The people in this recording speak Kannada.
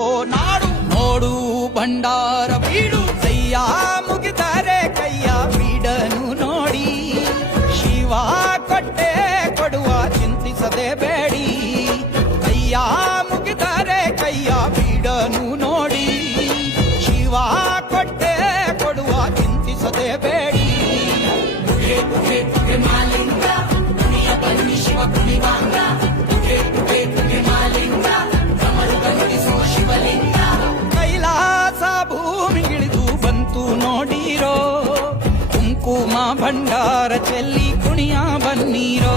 ಓ ನಾಡು ನೋಡು ಭಂಡಾರ ಬೀಡು ಕೈಯ ಮುಗಿದರೆ ಕೈಯ ಬೀಡನು ನೋಡಿ ಶಿವ ಕೊಟ್ಟೆ ಕೊಡುವ ಚಿಂತಿಸದೆ ಬೇಡಿ ಕೈಯ ಮುಗಿದರೆ ಕೈಯ ಬೀಡನು ನೋಡಿ ಶಿವ ಕೊಟ್ಟೆ ಕೊಡುವ ಚಿಂತಿಸದೆ ಬೇಡಿ ತುಗೆ ತುಗೆ ತುಗೆ ಮಾಲಿಂಗ ದುನಿಯ ಬನ್ನಿ ಶಿವ ಕುಣಿವಾಂಗ ತುಗೆ ತುಗೆ ತುಗೆ ಮಾಲಿಂಗ ಕಮರು ಬಂದಿಸೋ ಶಿವಲಿಂಗ ಕೈಲಾಸ ಭೂಮಿಗಿಳಿದು ಬಂತು ನೋಡಿರೋ ಕುಂಕುಮ ಭಂಡಾರ ಚೆಲ್ಲಿ ಕುಣಿಯ ಬನ್ನೀರೋ